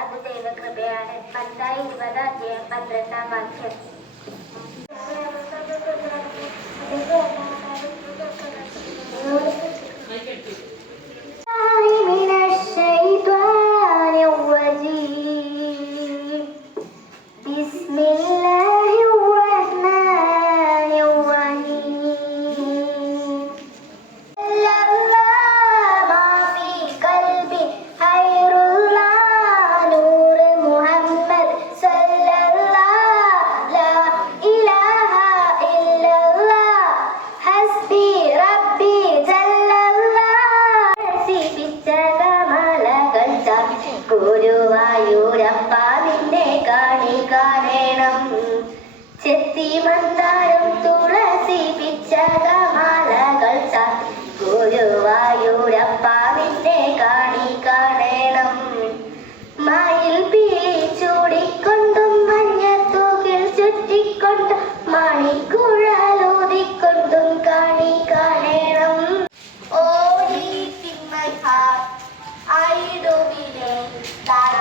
അത് ദൈവകൃപയാണ്. 10:20 വാക്യം. ഗുരുവായൂരപ്പ നിന്നെ കാണണം. ചെത്തി മന്ദാരം തുളസി പിച്ചകമാലകൾ ചാർത്തി ഗുരുവായൂരപ്പ നിന്നെ കാണണം. മയിൽ പീലി ചൂടിക്കൊണ്ടും മഞ്ഞത്തൂകിൽ ചുറ്റിക്കൊണ്ടും മണിക്കുഴലൂതിക്കൊണ്ടും കാണണം. Oh, deep in my heart, I do believe that